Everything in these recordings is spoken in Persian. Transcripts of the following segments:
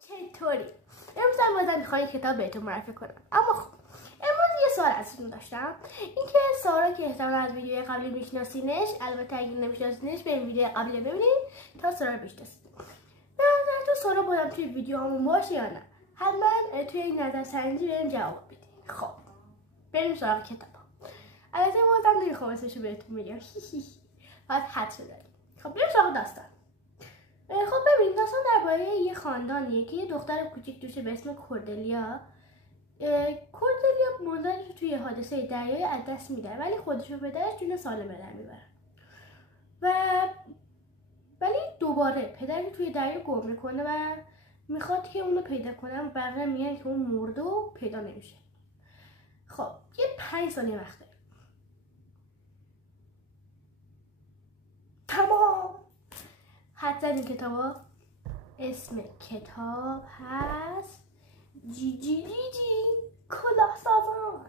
چطوری؟ امروز هم بازم میخوام کتاب بهتون معرفی کنم. اما خب امروز یه سوال ازتون داشتم، اینکه سارا که احتمالاً از ویدیوی قبلی میشناسینش، البته اگه نمیشناسینش به این ویدیو قبلی ببینید تا سارا رو بشناسید. به نظرتون سارا باید توی ویدیو همون باشه یا نه؟ حتما توی این نظرسنجی بریم جواب بدین. خب بریم سراغ کتاب. البته بازم نمیخوام اسمشو بهتون بگم، باید حدس بزنید. خب بریم سراغ داستان. خب ببینید، داستان درباره یه خاندانیه که یه دختر کوچیک توشه به اسم کوردلیا. مادرش رو توی حادثه دریایی از دست میده، ولی خودش و پدرش جون سالم در میبرن ولی دوباره پدرش توی دریا گم میکنه و میخواد که اونو پیدا کنه، و بقیه میگن که اون مرده و پیدا نمیشه. خب یه 5 ثانیه وقت داره. تمام. حتی این کتابا اسم کتاب هست جی کلاه سازان.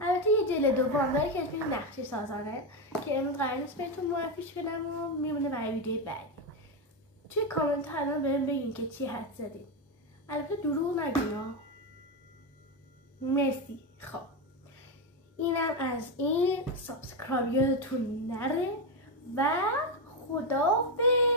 البته یه جلد دوم داره که اسمش نقشه سازانه که امروز قرار نیست بهتون معرفیش کنم و میمونه برای ویدیوی بعدی. توی کامنت ها الان بهم بگین که چی حد زدین. البته دروغ نگین. مرسی. خب اینم از این. سابسکرایب یادتون نره و خداحافظ.